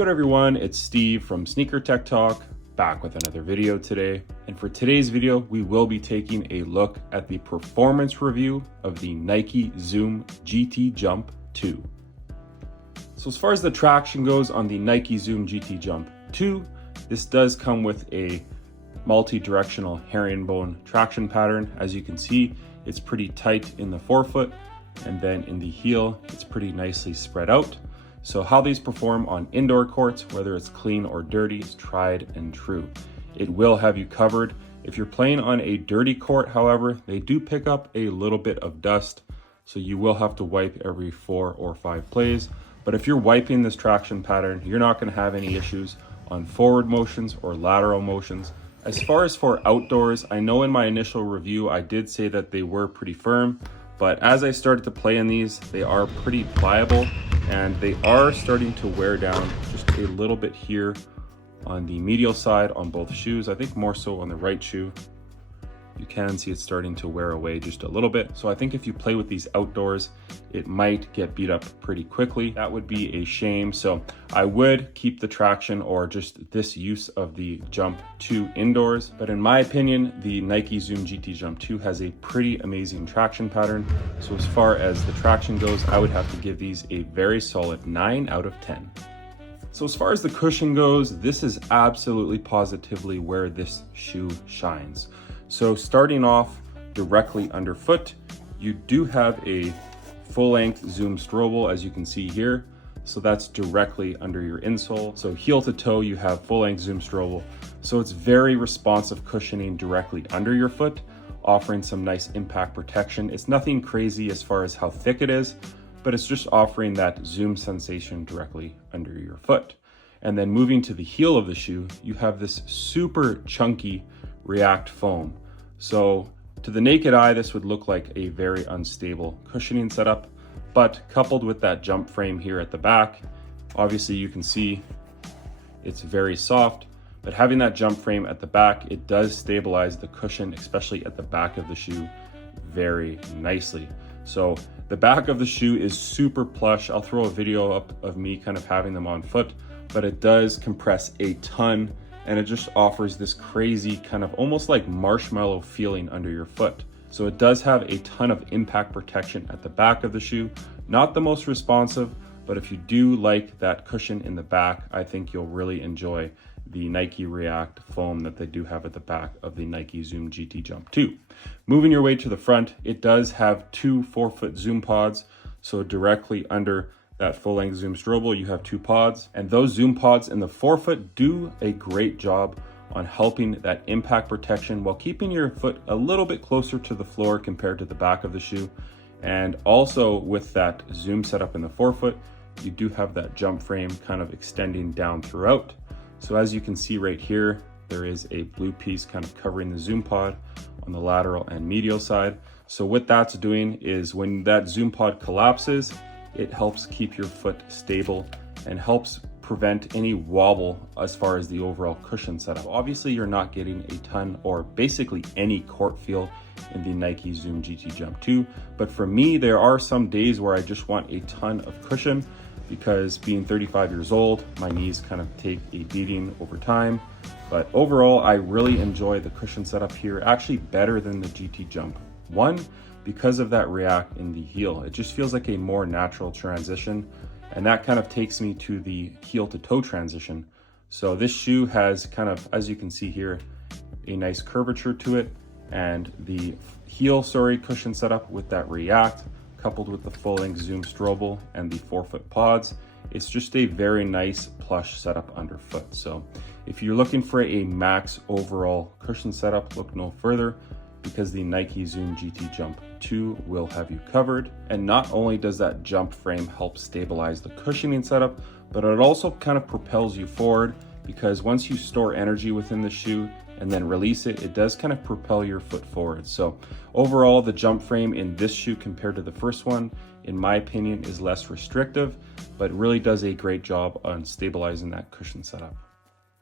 good everyone? It's Steve from Sneaker Tech Talk, back with another video today. And for today's video, we will be taking a look at the performance review of the Nike Zoom GT Jump 2. So as far as the traction goes on the Nike Zoom GT Jump 2, this does come with a multi-directional herringbone traction pattern. As you can see, it's pretty tight in the forefoot, and then in the heel, it's pretty nicely spread out. So how these perform on indoor courts, whether it's clean or dirty, is tried and true. It will have you covered. If you're playing on a dirty court, however, they do pick up a little bit of dust, so you will have to wipe every 4 or 5 plays. But if you're wiping this traction pattern, you're not going to have any issues on forward motions or lateral motions. As far as for outdoors, I know in my initial review, I did say that they were pretty firm, but as I started to play in these, they are pretty pliable and they are starting to wear down just a little bit here on the medial side on both shoes. I think more so on the right shoe. You can see it's starting to wear away just a little bit. So I think if you play with these outdoors, it might get beat up pretty quickly. That would be a shame. So I would keep the traction or just this use of the Jump 2 indoors. But in my opinion, the Nike Zoom GT Jump 2 has a pretty amazing traction pattern. So as far as the traction goes, I would have to give these a very solid 9 out of 10. So as far as the cushion goes, this is absolutely positively where this shoe shines. So starting off directly underfoot, you do have a full-length Zoom strobel, as you can see here. So that's directly under your insole. So heel to toe, you have full-length Zoom strobel. So it's very responsive cushioning directly under your foot, offering some nice impact protection. It's nothing crazy as far as how thick it is, but it's just offering that Zoom sensation directly under your foot. And then moving to the heel of the shoe, you have this super chunky React foam. So to the naked eye, this would look like a very unstable cushioning setup, but coupled with that jump frame here at the back, obviously you can see it's very soft, but having that jump frame at the back, it does stabilize the cushion, especially at the back of the shoe, very nicely. So the back of the shoe is super plush. I'll throw a video up of me kind of having them on foot, but it does compress a ton, and it just offers this crazy kind of almost like marshmallow feeling under your foot. So it does have a ton of impact protection at the back of the shoe. Not the most responsive, but if you do like that cushion in the back, I think you'll really enjoy the Nike React foam that they do have at the back of the Nike Zoom GT Jump 2. Moving your way to the front, it does have 2 4-foot Zoom pods. So directly under that full-length Zoom strobel, you have 2 pods, and those Zoom pods in the forefoot do a great job on helping that impact protection while keeping your foot a little bit closer to the floor compared to the back of the shoe. And also with that Zoom setup in the forefoot, you do have that jump frame kind of extending down throughout. So as you can see right here, there is a blue piece kind of covering the Zoom pod on the lateral and medial side. So what that's doing is when that Zoom pod collapses, it helps keep your foot stable and helps prevent any wobble as far as the overall cushion setup. Obviously, you're not getting a ton or basically any court feel in the Nike Zoom GT Jump 2. But for me, there are some days where I just want a ton of cushion because being 35 years old, my knees kind of take a beating over time. But overall, I really enjoy the cushion setup here, actually better than the GT Jump 1. Because of that React in the heel. It just feels like a more natural transition, and that kind of takes me to the heel to toe transition. So this shoe has kind of, as you can see here, a nice curvature to it, and the heel cushion setup with that React coupled with the full-length Zoom strobel and the 4-foot pods, it's just a very nice plush setup underfoot. So if you're looking for a max overall cushion setup, look no further, because the Nike Zoom GT Jump 2 will have you covered. And not only does that jump frame help stabilize the cushioning setup, but it also kind of propels you forward, because once you store energy within the shoe and then release it, it does kind of propel your foot forward. So overall, the jump frame in this shoe compared to the first one, in my opinion, is less restrictive, but really does a great job on stabilizing that cushion setup.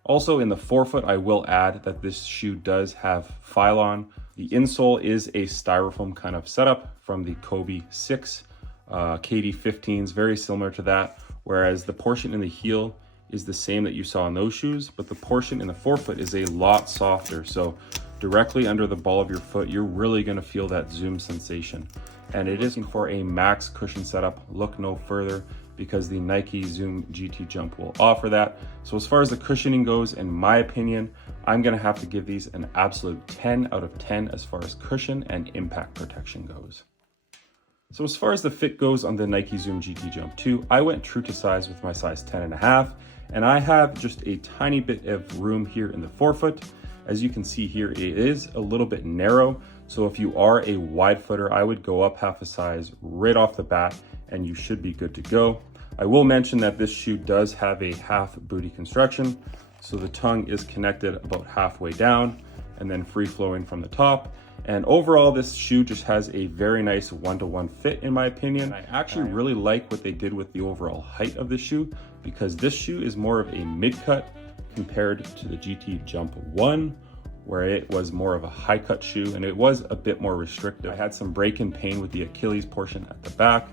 Also in the forefoot, I will add that this shoe does have Phylon. The insole is a styrofoam kind of setup from the Kobe 6 KD 15s, very similar to that, whereas the portion in the heel is the same that you saw in those shoes, but the portion in the forefoot is a lot softer. So directly under the ball of your foot, you're really gonna feel that Zoom sensation. And it isn't for a max cushion setup. Look no further, because the Nike Zoom GT Jump will offer that. So as far as the cushioning goes, in my opinion, I'm gonna have to give these an absolute 10 out of 10 as far as cushion and impact protection goes. So as far as the fit goes on the Nike Zoom GT Jump 2, I went true to size with my size 10.5, and I have just a tiny bit of room here in the forefoot. As you can see here, it is a little bit narrow. So if you are a wide footer, I would go up half a size right off the bat and you should be good to go. I will mention that this shoe does have a half booty construction. So the tongue is connected about halfway down and then free flowing from the top. And overall, this shoe just has a very nice one-to-one fit in my opinion. I actually really like what they did with the overall height of the shoe, because this shoe is more of a mid-cut compared to the GT Jump 1, where it was more of a high cut shoe and it was a bit more restrictive. I had some break-in pain with the Achilles portion at the back,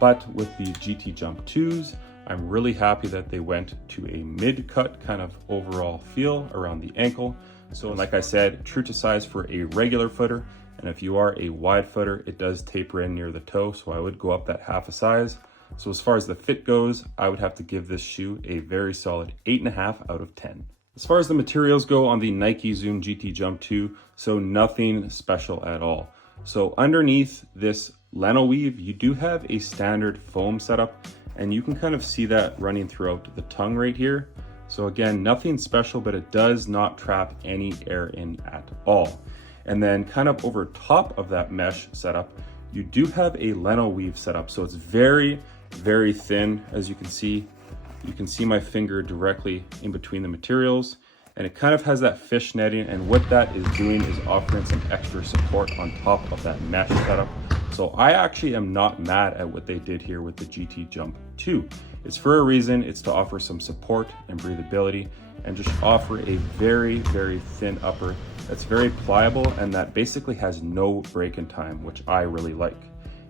but with the GT Jump 2s, I'm really happy that they went to a mid-cut kind of overall feel around the ankle. So like I said, true to size for a regular footer, and if you are a wide footer, it does taper in near the toe, so I would go up that half a size. So as far as the fit goes, I would have to give this shoe a very solid 8.5 out of 10. As far as the materials go on the Nike Zoom GT Jump 2, so nothing special at all. So underneath this Leno weave, you do have a standard foam setup, and you can kind of see that running throughout the tongue right here. So again, nothing special, but it does not trap any air in at all. And then kind of over top of that mesh setup, you do have a Leno weave setup. So it's very, very thin. As you can see my finger directly in between the materials, and it kind of has that fish netting. And what that is doing is offering some extra support on top of that mesh setup. So I actually am not mad at what they did here with the GT Jump 2. It's for a reason. It's to offer some support and breathability and just offer a very, very thin upper that's very pliable and that basically has no break-in time, which I really like.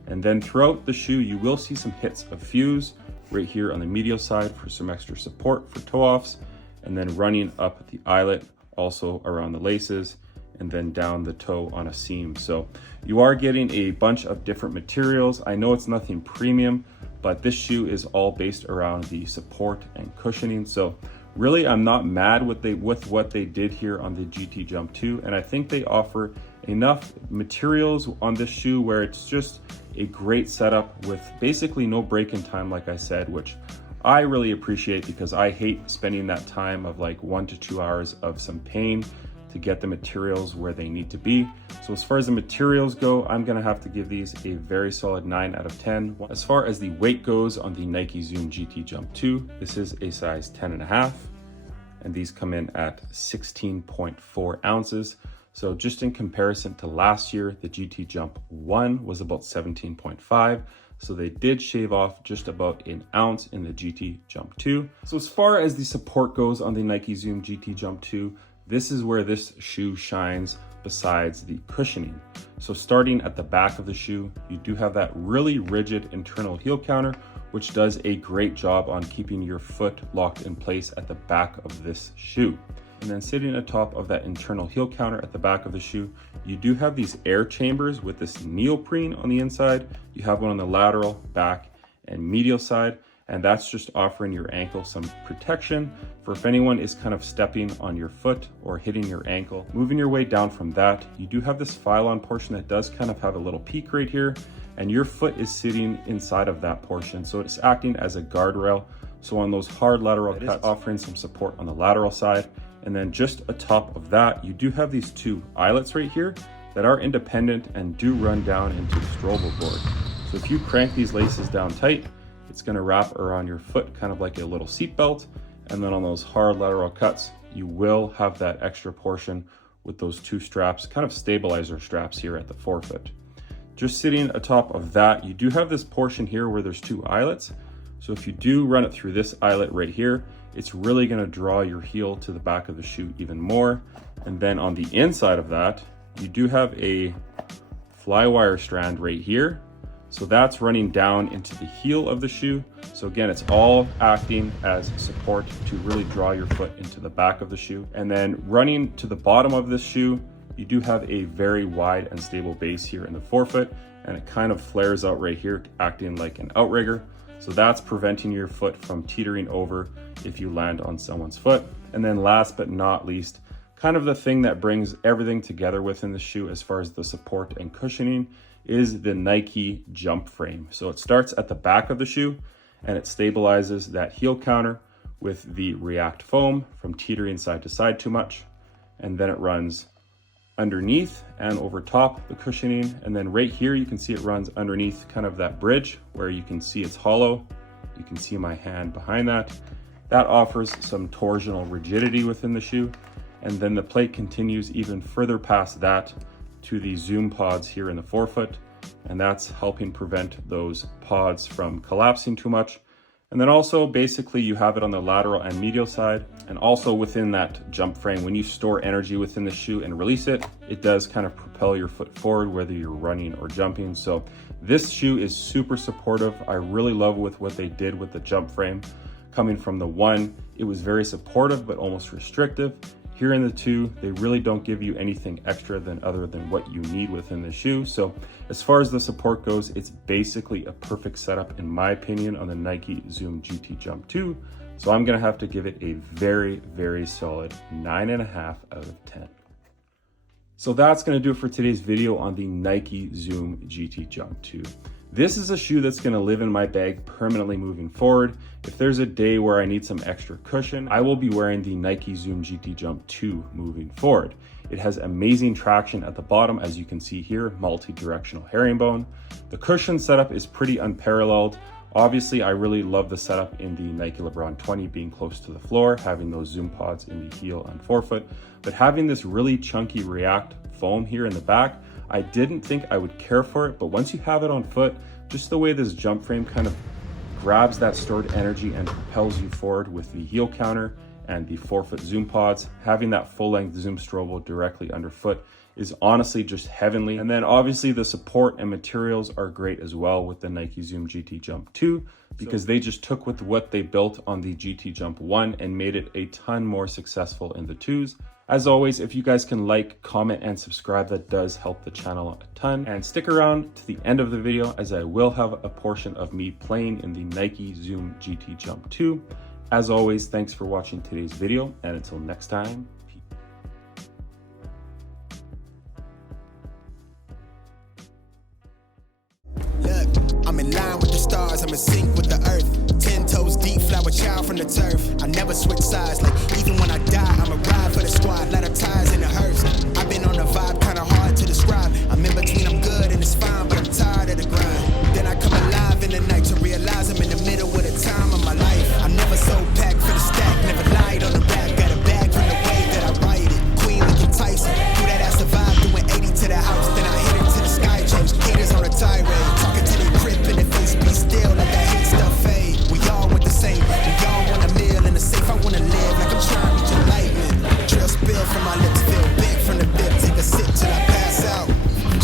And then throughout the shoe, you will see some hits of fuse right here on the medial side for some extra support for toe offs, and then running up the eyelet, also around the laces, and then down the toe on a seam. So you are getting a bunch of different materials. I know it's nothing premium, but this shoe is all based around the support and cushioning. So really, I'm not mad with what they did here on the GT Jump 2. And I think they offer enough materials on this shoe where it's just a great setup with basically no break-in time, like I said, which I really appreciate, because I hate spending that time of like 1 to 2 hours of some pain to get the materials where they need to be. So as far as the materials go, I'm gonna have to give these a very solid 9 out of 10. As far as the weight goes on the Nike Zoom GT Jump 2, this is a size 10.5, and these come in at 16.4 ounces. So just in comparison to last year, the GT Jump 1 was about 17.5. So they did shave off just about an ounce in the GT Jump 2. So as far as the support goes on the Nike Zoom GT Jump 2, this is where this shoe shines besides the cushioning. So starting at the back of the shoe, you do have that really rigid internal heel counter, which does a great job on keeping your foot locked in place at the back of this shoe. And then sitting atop of that internal heel counter at the back of the shoe, you do have these air chambers with this neoprene on the inside. You have one on the lateral, back, and medial side. And that's just offering your ankle some protection for if anyone is kind of stepping on your foot or hitting your ankle. Moving your way down from that, you do have this file-on portion that does kind of have a little peak right here, and your foot is sitting inside of that portion. So it's acting as a guardrail. So on those hard lateral cuts, offering some support on the lateral side. And then just atop of that, you do have these two eyelets right here that are independent and do run down into the stromal board. So if you crank these laces down tight, it's gonna wrap around your foot kind of like a little seat belt. And then on those hard lateral cuts, you will have that extra portion with those two straps, kind of stabilizer straps here at the forefoot. Just sitting atop of that, you do have this portion here where there's two eyelets. So if you do run it through this eyelet right here, it's really gonna draw your heel to the back of the shoe even more. And then on the inside of that, you do have a fly wire strand right here. So that's running down into the heel of the shoe. So again, it's all acting as support to really draw your foot into the back of the shoe. And then running to the bottom of this shoe, you do have a very wide and stable base here in the forefoot, and it kind of flares out right here, acting like an outrigger. So that's preventing your foot from teetering over if you land on someone's foot. And then last but not least, kind of the thing that brings everything together within the shoe as far as the support and cushioning is the Nike jump frame. So it starts at the back of the shoe and it stabilizes that heel counter with the React foam from teetering side to side too much. And then it runs underneath and over top the cushioning. And then right here, you can see it runs underneath kind of that bridge where you can see it's hollow. You can see my hand behind that. That offers some torsional rigidity within the shoe. And then the plate continues even further past that to the zoom pods here in the forefoot. And that's helping prevent those pods from collapsing too much. And then also basically you have it on the lateral and medial side. And also within that jump frame, when you store energy within the shoe and release it, it does kind of propel your foot forward, whether you're running or jumping. So this shoe is super supportive. I really love with what they did with the jump frame. Coming from the 1, it was very supportive, but almost restrictive. Here in the 2, they really don't give you anything extra than other than what you need within the shoe. So as far as the support goes, it's basically a perfect setup in my opinion on the Nike Zoom GT Jump 2. So I'm gonna have to give it a very, very solid 9.5 out of 10. So that's gonna do it for today's video on the Nike Zoom GT Jump 2. This is a shoe that's gonna live in my bag permanently moving forward. If there's a day where I need some extra cushion, I will be wearing the Nike Zoom GT Jump 2 moving forward. It has amazing traction at the bottom, as you can see here, multi-directional herringbone. The cushion setup is pretty unparalleled. Obviously, I really love the setup in the Nike LeBron 20 being close to the floor, having those zoom pods in the heel and forefoot, but having this really chunky React foam here in the back, I didn't think I would care for it, but once you have it on foot, just the way this jump frame kind of grabs that stored energy and propels you forward with the heel counter and the forefoot zoom pods, having that full length zoom strobo directly underfoot is honestly just heavenly. And then obviously the support and materials are great as well with the Nike Zoom GT Jump 2, because they just took with what they built on the GT Jump 1 and made it a ton more successful in the 2s. As always, if you guys can like, comment, and subscribe, that does help the channel a ton. And stick around to the end of the video as I will have a portion of me playing in the Nike Zoom GT Jump 2. As always, thanks for watching today's video, and until next time, peace. Look, I'm in line with the stars, I'm in sync with the earth. 10 toes deep, flower child from the turf. I never switch sides, like even when I die, I'm a ride for the squad. Lot of ties in the hearse. I've been on a vibe, kinda hard to describe. I'm in between, I'm good and it's fine, but I'm tired of the grind. Then I come alive in the night to realize I'm in the middle of the time of my life. I'm never so packed for the stack, never lied on the rap. Got a bag from the way that I write it. Queen looking Tyson, do that ass survive, doing 80 to the house. Then I hit it to the sky, change haters on a tirade. Talking to the crib in the face, be still, let that hate stuff fade. We all want the same, we all want a meal in the safe. I wanna live like I'm trying to reach enlightenment. Trail spill from my lips, feel big from the bib. Take a sip till I pass out.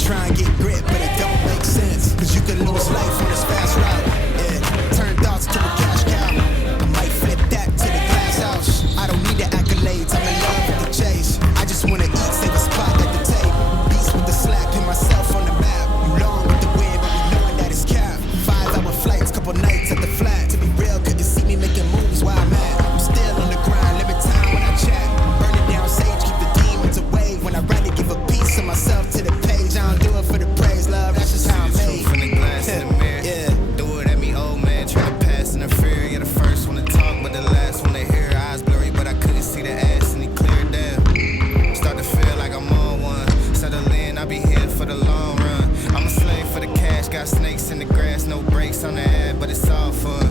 Try and get grit, but it don't make sense. Cause you can lose life on this fast route. Yeah, turn thoughts to a cash cow. I might flip that to the glass house. I don't need the accolades, I'm in love with the chase. I just wanna eat, save a spot at the table. Beast with the slack, pin myself on the map. You long with the wind, but we knowing that it's cap. 5-hour flights, couple nights at the flat. To be real, couldn't see me making moves where I'm at. I'm still on the grind, limit time when I chat. Burning down sage, keep the demons away. When I write it, give a piece of myself to the page. I don't do it for the praise, love, that's just how I'm made. From the glass in the mirror, yeah. Do it at me, old man, try to pass in the fear. You're the first one to talk, but the last one to hear. Eyes blurry, but I couldn't see the ass, and he cleared down. Start to feel like I'm on one. Settle in, I'll be here for the long run. I'm a slave for the cash, got snakes in the grass, no brakes on the ad, but it's all fun.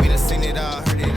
We done seen it all, heard it